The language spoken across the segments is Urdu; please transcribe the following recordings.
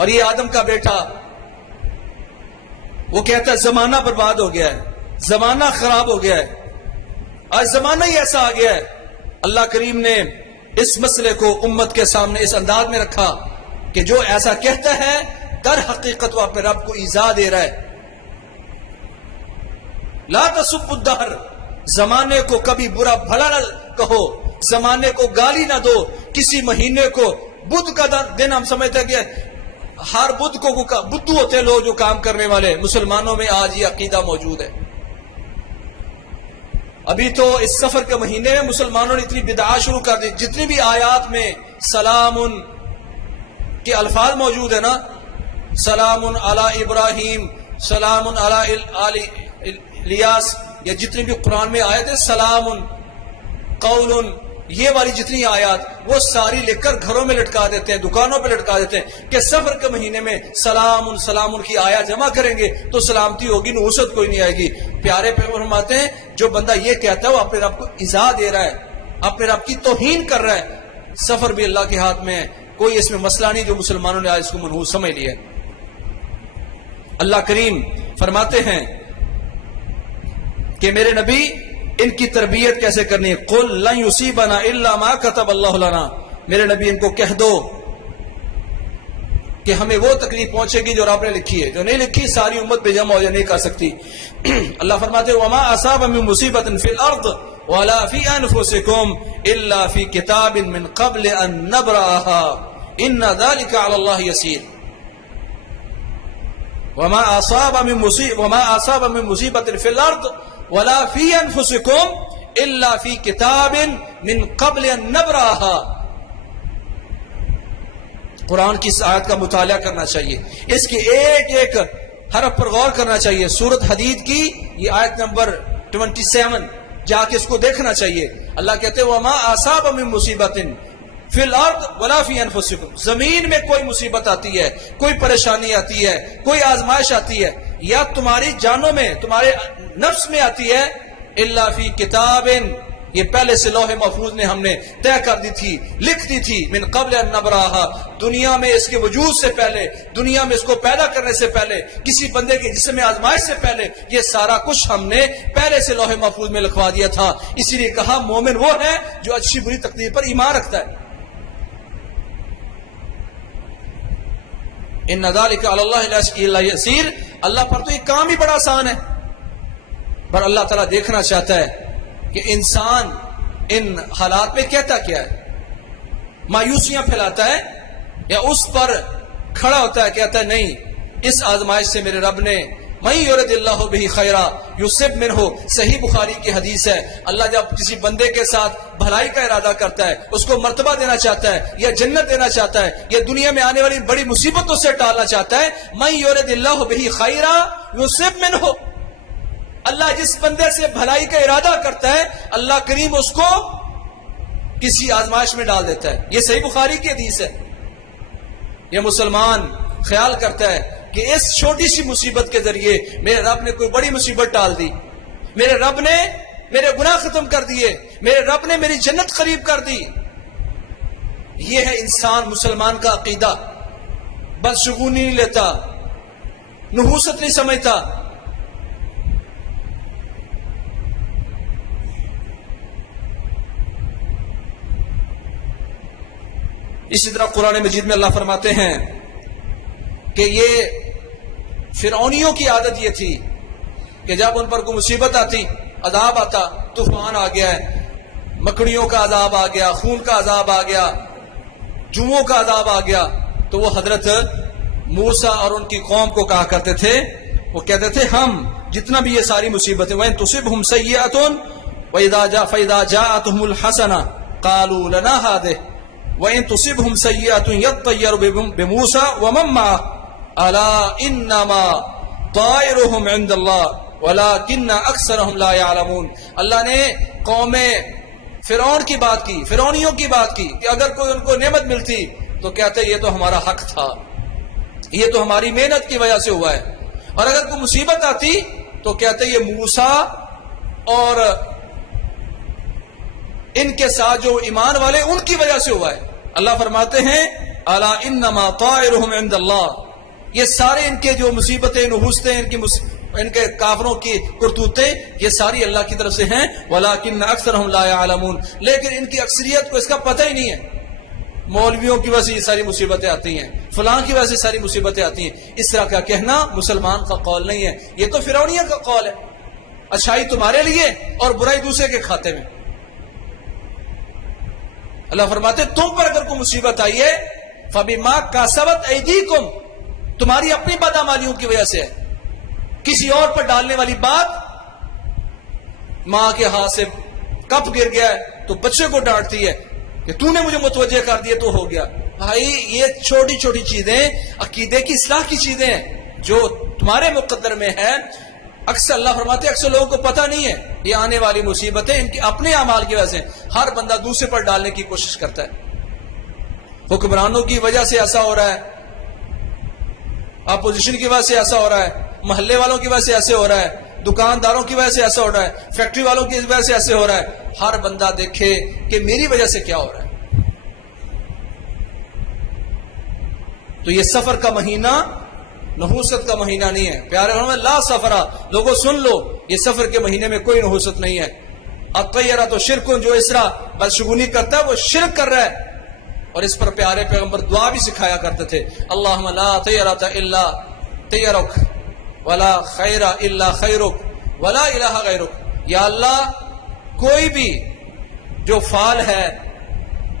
اور یہ آدم کا بیٹا وہ کہتا ہے زمانہ برباد ہو گیا ہے، زمانہ خراب ہو گیا ہے، آج زمانہ ہی ایسا آ گیا ہے۔ اللہ کریم نے اس مسئلے کو امت کے سامنے اس انداز میں رکھا کہ جو ایسا کہتا ہے در حقیقت وہ اپنے رب کو ایذا دے رہا ہے۔ لا تسبوا الدہر، زمانے کو کبھی برا بھلا نہ کہو، زمانے کو گالی نہ دو۔ کسی مہینے کو بدھ کا دن ہم سمجھتے ہیں کہ ہر بدھ کو بدھو ہوتے ہیں لوگ جو کام کرنے والے، مسلمانوں میں آج یہ عقیدہ موجود ہے۔ ابھی تو اس سفر کے مہینے میں مسلمانوں نے اتنی بدعات شروع کر دی، جتنی بھی آیات میں سلام کے الفاظ موجود ہیں نا، سلام علی ابراہیم، سلام علی الیاس، یا جتنی بھی قرآن میں آیت ہے سلام قول، یہ والی جتنی آیات وہ ساری لکھ کر گھروں میں لٹکا دیتے ہیں، دکانوں پہ لٹکا دیتے ہیں کہ سفر کے مہینے میں سلام سلام کی آیات جمع کریں گے تو سلامتی ہوگی، نحوست کوئی نہیں آئے گی۔ پیارے پیغمبر فرماتے ہیں جو بندہ یہ کہتا ہے وہ اپنے رب کو ایذا دے رہا ہے، اپنے رب کی توہین کر رہا ہے۔ سفر بھی اللہ کے ہاتھ میں ہے، کوئی اس میں مسئلہ نہیں جو مسلمانوں نے آج اس کو منحوس سمجھ لیا ہے۔ اللہ کریم فرماتے ہیں کہ میرے نبی ان کی تربیت کیسے کرنی ہے، قل لن یصیبنا الا ما كتب اللہ لنا، میرے نبی ان کو کہہ دو کہ ہمیں وہ تکلیف پہنچے گی جو آپ نے لکھی ہے، جو نہیں لکھی ساری امت بے جمع ہو جائے نہیں کر سکتی۔ اللہ فرماتے ہیں وما اصاب من مصیبت فی الارض ولا فی انفسکم الا فی کتاب من قبل ان نبرأها ان ذلك علی اللہ یسیر۔ وما اصاب من مصیبت فی الارض ولا فی انفسکم الا فی کتاب من قبل ان نبرأها۔ قرآن کی اس آیت کا مطالعہ کرنا چاہیے، اس کی ایک ایک حرف پر غور کرنا چاہیے۔ سورۃ حدید کی یہ آیت نمبر 27 جا کے اس کو دیکھنا چاہیے۔ اللہ کہتے ہیں وما اصاب من مصیبت فی الارض ولا فی انفسکم، زمین میں کوئی مصیبت آتی ہے، کوئی پریشانی آتی ہے، کوئی آزمائش آتی ہے، یا تمہاری جانوں میں تمہارے نفس میں آتی ہے، الا فی کتاب، یہ پہلے سے لوح محفوظ نے ہم نے طے کر دی تھی، لکھ دی تھی، من قبل ان نبرأها، دنیا میں اس کے وجود سے پہلے، دنیا میں اس کو پیدا کرنے سے پہلے، کسی بندے کے جسم میں آزمائش سے پہلے یہ سارا کچھ ہم نے پہلے سے لوح محفوظ میں لکھوا دیا تھا۔ اسی لیے کہا مومن وہ ہے جو اچھی بری تقدیر پر ایمان رکھتا ہے۔ ان ذلک علی اللہ یسیر، اللہ پر تو یہ کام ہی بڑا آسان ہے، پر اللہ تعالیٰ دیکھنا چاہتا ہے کہ انسان ان حالات میں کہتا کیا ہے، مایوسیاں پھیلاتا ہے یا اس پر کھڑا ہوتا ہے، کہتا ہے نہیں اس آزمائش سے میرے رب نے من یرد اللہ بہ خیرا یصب منہ، صحیح بخاری کی حدیث ہے، اللہ جب کسی بندے کے ساتھ بھلائی کا ارادہ کرتا ہے، اس کو مرتبہ دینا چاہتا ہے یا جنت دینا چاہتا ہے یا دنیا میں آنے والی بڑی مصیبتوں سے ٹالنا چاہتا ہے، من یرد اللہ بہ خیرا یصب منہ، اللہ جس بندے سے بھلائی کا ارادہ کرتا ہے اللہ کریم اس کو کسی آزمائش میں ڈال دیتا ہے۔ یہ صحیح بخاری کی حدیث ہے۔ یہ مسلمان خیال کرتا ہے کہ اس چھوٹی سی مصیبت کے ذریعے میرے رب نے کوئی بڑی مصیبت ٹال دی، میرے رب نے میرے گناہ ختم کر دیے، میرے رب نے میری جنت قریب کر دی۔ یہ ہے انسان مسلمان کا عقیدہ، بدشگونی نہیں لیتا، نحوست نہیں سمجھتا۔ اسی طرح قرآن مجید میں اللہ فرماتے ہیں کہ یہ فرعونیوں کی عادت یہ تھی کہ جب ان پر کوئی مصیبت آتی، عذاب آتا، طوفان آ گیا ہے، مکڑیوں کا عذاب آ گیا، خون کا عذاب آ گیا، جوؤں کا عذاب آ گیا، تو وہ حضرت موسیٰ اور ان کی قوم کو کہا کرتے تھے، وہ کہتے تھے ہم جتنا بھی یہ ساری مصیبتیں وَإِن تُصِبْهُمْ سَيِّئَةٌ فَإِذَا جَاءَتْهُمُ الْحَسَنَةُ قَالُوا لَنَا هَٰذِهِ وَإِن تُصِبْهُمْ سَيِّئَةٌ يَطَّيَّرُوا بِمُوسَىٰ وَمَن مَّعَهُ أَلَا إِنَّمَا طَائِرُهُمْ عِندَ اللَّهِ وَلَٰكِنَّ أَكْثَرَهُمْ لَا يَعْلَمُونَ۔ اللہ نے قوم فرعون کی بات کی، فرعونیوں کی بات کی کہ اگر کوئی ان کو نعمت ملتی تو کہتے یہ تو ہمارا حق تھا، یہ تو ہماری محنت کی وجہ سے ہوا ہے، اور اگر کوئی مصیبت آتی تو کہتے یہ موسیٰ اور ان کے ساتھ جو ایمان والے ان کی وجہ سے ہوا ہے۔ اللہ فرماتے ہیں الا انما طائرهم عند اللہ، یہ سارے ان کے جو مصیبتیں نحوستیں ان کے کافروں کی کرتوتیں یہ ساری اللہ کی طرف سے ہیں، ولکن اکثرهم لا يعلمون، لیکن ان کی اکثریت کو اس کا پتہ ہی نہیں ہے۔ مولویوں کی وجہ سے یہ ساری مصیبتیں آتی ہیں، فلاں کی وجہ سے ساری مصیبتیں آتی ہیں، اس طرح کا کہنا مسلمان کا قول نہیں ہے، یہ تو فرعونیہ کا قول ہے، اچھائی تمہارے لیے اور برائی دوسرے کے کھاتے میں۔ اللہ فرماتے تم پر اگر کوئی مصیبت آئی ہے فبما کسبت ایدیکم، تمہاری اپنی بدعمالیوں کی وجہ سے ہے، کسی اور پر ڈالنے والی بات، ماں کے ہاتھ سے کپ گر گیا ہے تو بچے کو ڈانٹتی ہے کہ تو نے مجھے متوجہ کر دیا تو ہو گیا۔ بھائی یہ چھوٹی چھوٹی چیزیں عقیدے کی اصلاح کی چیزیں ہیں جو تمہارے مقدر میں ہے، اکثر اللہ فرماتے ہیں اکثر لوگوں کو پتہ نہیں ہے یہ آنے والی مصیبتیں ان کے اپنے اعمال کی وجہ سے، ہر بندہ دوسرے پر ڈالنے کی کوشش کرتا ہے، حکمرانوں کی وجہ سے ایسا ہو رہا ہے، اپوزیشن کی وجہ سے ایسا ہو رہا ہے، محلے والوں کی وجہ سے ایسے ہو رہا ہے، دکانداروں کی وجہ سے ایسا ہو رہا ہے، فیکٹری والوں کی وجہ سے ایسے ہو رہا ہے، ہر بندہ دیکھے کہ میری وجہ سے کیا ہو رہا ہے۔ تو یہ سفر کا مہینہ نحوست کا مہینہ نہیں ہے، پیارے محمد لا سفرا، لوگوں سن لو یہ سفر کے مہینے میں کوئی نحوست نہیں ہے۔ الطیرہ تو شرکن، جو اس طرح بدشگونی کرتا ہے وہ شرک کر رہا ہے، اور اس پر پیارے پیغمبر دعا بھی سکھایا کرتے تھے، اللہم لا طیرۃ الا طیرک ولا خیر الا خیرک ولا الہ غیرک، یا اللہ کوئی بھی جو فعل ہے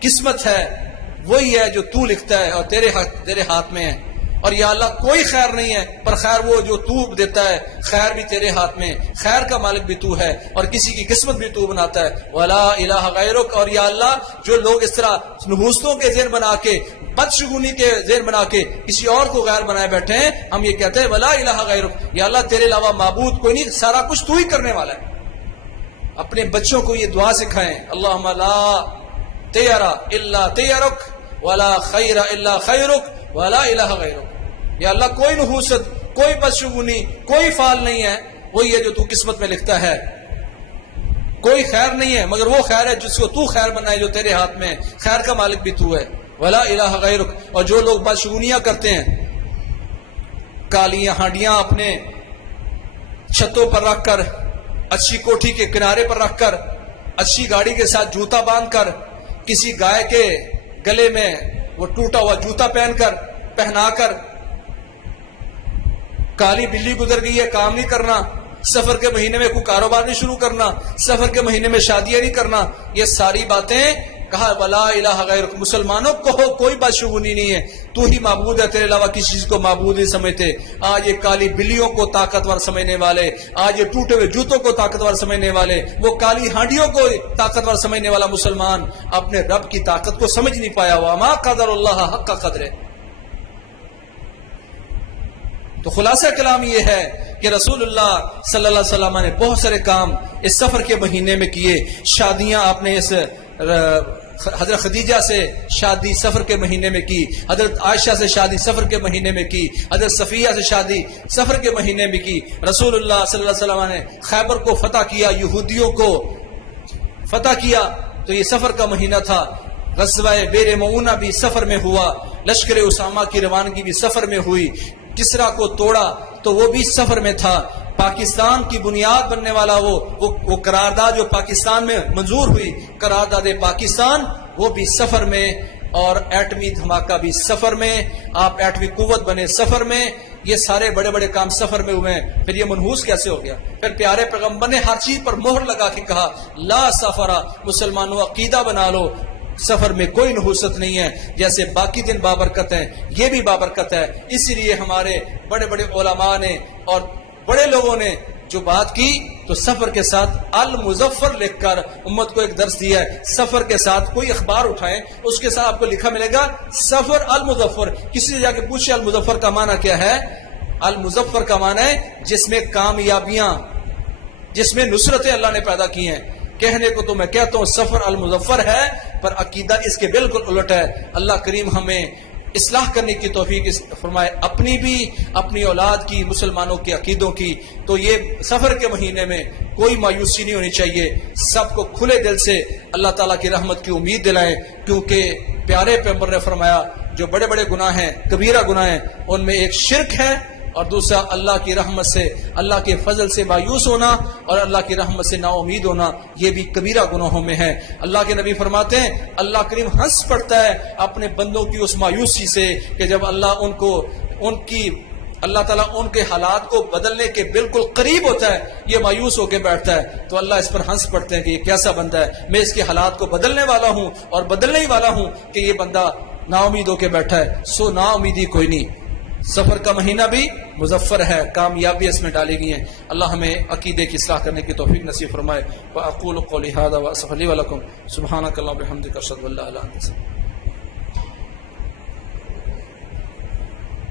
قسمت ہے وہی ہے جو تو لکھتا ہے اور تیرے ہاتھ میں ہے، اور یا اللہ کوئی خیر نہیں ہے پر خیر وہ جو تو دیتا ہے، خیر بھی تیرے ہاتھ میں، خیر کا مالک بھی تو ہے اور کسی کی قسمت بھی تو بناتا ہے، ولا الہ غیرک، اور یا اللہ جو لوگ اس طرح نحوستوں کے ذہن بنا کے بدشگونی کے ذہن بنا کے کسی اور کو غیر بنائے بیٹھے ہیں، ہم یہ کہتے ہیں ولا الہ غیرک، یا اللہ تیرے علاوہ معبود کوئی نہیں، سارا کچھ تو ہی کرنے والا ہے۔ اپنے بچوں کو یہ دعا سکھائیں، اللہم لا طیر الا طیرک ولا خیر الا خیرک ولا الہ غیرک، یا اللہ کوئی نحوست، کوئی بدشگونی، کوئی فعل نہیں ہے، وہی ہے جو تو قسمت میں لکھتا ہے، کوئی خیر نہیں ہے مگر وہ خیر ہے جس کو تو خیر بنائے جو تیرے ہاتھ میں ہے، خیر کا مالک بھی تو ہے، ولا الہ غیرک۔ اور جو لوگ بدشگونیاں کرتے ہیں، کالیاں ہانڈیاں اپنے چھتوں پر رکھ کر، اچھی کوٹھی کے کنارے پر رکھ کر، اچھی گاڑی کے ساتھ جوتا باندھ کر، کسی گائے کے گلے میں وہ ٹوٹا ہوا جوتا پہنا کر، کالی بلی گزر گئی ہے کام نہیں کرنا، سفر کے مہینے میں کوئی کاروبار نہیں شروع کرنا، سفر کے مہینے میں شادیاں نہیں کرنا، یہ ساری باتیں کہا ولا الہ غیرک، مسلمانوں کہو کوئی بدشگونی نہیں ہے، تو ہی معبود ہے، تیرے علاوہ کسی چیز کو معبود نہیں سمجھتے۔ آج یہ کالی بلیوں کو طاقتور سمجھنے والے، آج یہ ٹوٹے ہوئے جوتوں کو طاقتور سمجھنے والے، وہ کالی ہانڈیوں کو طاقتور سمجھنے والا مسلمان اپنے رب کی طاقت کو سمجھ نہیں پایا ہوا، ما قدر اللہ حق قدرہ۔ تو خلاصہ کلام یہ ہے کہ رسول اللہ صلی اللہ علیہ وسلم نے بہت سارے کام اس سفر کے مہینے میں کیے، شادیاں آپ نے اس حضرت خدیجہ سے شادی سفر کے مہینے میں کی، حضرت عائشہ سے شادی سفر کے مہینے میں کی، حضرت صفیہ سے شادی سفر کے مہینے میں کی، رسول اللہ صلی اللہ علیہ وسلم نے خیبر کو فتح کیا، یہودیوں کو فتح کیا تو یہ سفر کا مہینہ تھا، غزوہ بیر معونہ بھی سفر میں ہوا، لشکر اسامہ کی روانگی بھی سفر میں ہوئی، کسرا کو توڑا تو وہ بھی سفر میں تھا، پاکستان کی بنیاد بننے والا وہ قرارداد جو پاکستان میں منظور ہوئی، قرارداد پاکستان، وہ بھی سفر میں، اور ایٹمی دھماکہ بھی سفر میں، آپ ایٹمی قوت بنے سفر میں، یہ سارے بڑے بڑے کام سفر میں ہوئے ہیں۔ پھر یہ منحوس کیسے ہو گیا؟ پھر پیارے پیغمبر نے ہر چیز پر مہر لگا کے کہا لا سفرا، مسلمانوں عقیدہ بنا لو سفر میں کوئی نحوست نہیں ہے، جیسے باقی دن بابرکت ہیں یہ بھی بابرکت ہے۔ اسی لیے ہمارے بڑے بڑے علماء نے اور بڑے لوگوں نے جو بات کی تو سفر کے ساتھ المظفر لکھ کر امت کو ایک درس دیا ہے، سفر کے ساتھ کوئی اخبار اٹھائیں اس کے ساتھ آپ کو لکھا ملے گا سفر المظفر، کسی سے جا کے پوچھے المظفر کا معنی کیا ہے؟ المظفر کا معنی ہے جس میں کامیابیاں، جس میں نصرتیں اللہ نے پیدا کی ہیں۔ کہنے کو تو میں کہتا ہوں سفر المظفر ہے، پر عقیدہ اس کے بالکل الٹ ہے۔ اللہ کریم ہمیں اصلاح کرنے کی توفیق فرمائے، اپنی بھی اپنی اولاد کی، مسلمانوں کے عقیدوں کی۔ تو یہ سفر کے مہینے میں کوئی مایوسی نہیں ہونی چاہیے، سب کو کھلے دل سے اللہ تعالیٰ کی رحمت کی امید دلائیں، کیونکہ پیارے پیغمبر نے فرمایا جو بڑے بڑے گناہ ہیں، کبیرہ گناہ ہیں، ان میں ایک شرک ہے، اور دوسرا اللہ کی رحمت سے، اللہ کے فضل سے مایوس ہونا اور اللہ کی رحمت سے نا امید ہونا، یہ بھی کبیرہ گناہوں میں ہے۔ اللہ کے نبی فرماتے ہیں اللہ کریم ہنس پڑتا ہے اپنے بندوں کی اس مایوسی سے کہ جب اللہ تعالیٰ ان کے حالات کو بدلنے کے بالکل قریب ہوتا ہے، یہ مایوس ہو کے بیٹھتا ہے، تو اللہ اس پر ہنس پڑتے ہیں کہ یہ کیسا بندہ ہے، میں اس کے حالات کو بدلنے والا ہوں اور بدلنے ہی والا ہوں کہ یہ بندہ نا امید ہو کے بیٹھا ہے۔ سو نا امیدی کوئی نہیں۔ سفر کا مہینہ بھی مظفر ہے، کامیابی اس میں ڈالی گئی ہیں۔ اللہ ہمیں عقیدے کی اصلاح کرنے کی توفیق نصیب فرمائے۔ وَأَقُولُ قَوْلِي هَذَا وَأَسْتَغْفِرُ لِي وَلَكُمْ سُبْحَانَكَ اللَّهُمَّ وَبِحَمْدِكَ أَشْهَدُ أَن لَّا إِلَهَ إِلَّا أَنتَ